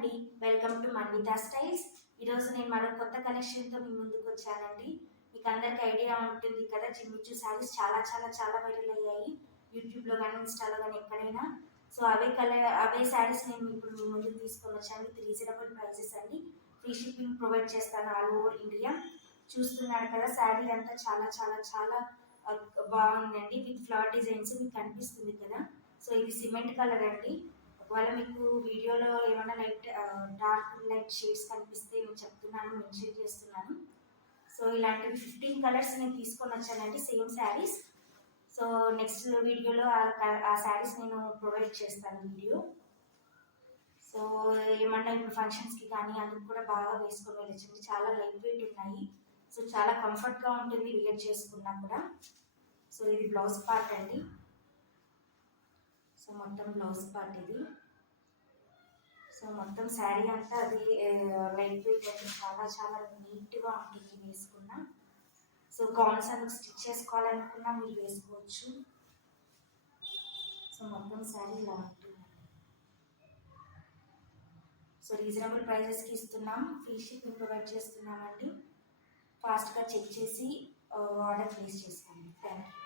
అండి, welcome to మన్వితా styles. ఈరోజు నేను మరో కొత్త కలెక్షన్తో మీ ముందుకు వచ్చానండి. మీకు అందరికి ఐడియా ఉంటుంది కదా, జిమ్మిచూ శారీస్ చాలా చాలా చాలా వైరల్ అయ్యాయి యూట్యూబ్లో కానీ ఇన్స్టాలో కానీ ఎక్కడైనా. సో అవే శారీస్ నేను ఇప్పుడు మీ ముందుకు తీసుకొని వచ్చాను విత్ రీజనబుల్ ప్రైజెస్ అండి. ఫ్రీ షిప్పింగ్ ప్రొవైడ్ చేస్తాను ఆల్ ఓవర్ ఇండియా. చూస్తున్నారు కదా, శారీ అంతా చాలా చాలా చాలా బాగుందండి. విత్ ఫ్లవర్ డిజైన్స్ మీకు కనిపిస్తుంది కదా. సో ఇది సిమెంట్ కలర్ అండి. ఒకవేళ మీకు వీడియోలో ఏమైనా డార్క్ లైట్ షేడ్స్ కనిపిస్తే నేను చెప్తున్నాను, మెన్షన్ చేస్తున్నాను. సో ఇలాంటివి 15 కలర్స్ నేను తీసుకొని వచ్చానండి, సేమ్ శారీస్. సో నెక్స్ట్ వీడియోలో ఆ శారీస్ నేను ప్రొవైడ్ చేస్తాను వీడియో. సో ఏమన్నా ఇప్పుడు ఫంక్షన్స్కి కానీ అందుకు కూడా బాగా వేసుకొని వెళ్ళొచ్చండి. చాలా లైట్ వెయిట్ ఉన్నాయి. సో చాలా కంఫర్ట్గా ఉంటుంది వేర్ చేసుకున్నా కూడా. సో ఇది బ్లౌజ్ పార్ట్ అండి. సో మొత్తం బ్లౌజ్ పార్ట్ ఇది. సో మొత్తం శారీ అంతా అది లైట్ వెయిట్ అండి, చాలా చాలా నీట్గా ఉంటుంది వేసుకున్నా. సో గౌన్స్ అందుకు స్టిచ్ చేసుకోవాలనుకున్నా మీరు వేసుకోవచ్చు. సో మొత్తం శారీ ఇలా ఉంటుంది. సో రీజనబుల్ ప్రైజెస్కి ఇస్తున్నాం, ఫ్రీ షిప్పింగ్ ప్రొవైడ్ చేస్తున్నామండి. ఫాస్ట్గా చెక్ చేసి ఆర్డర్ ప్లేస్ చేసుకోండి. Thank you.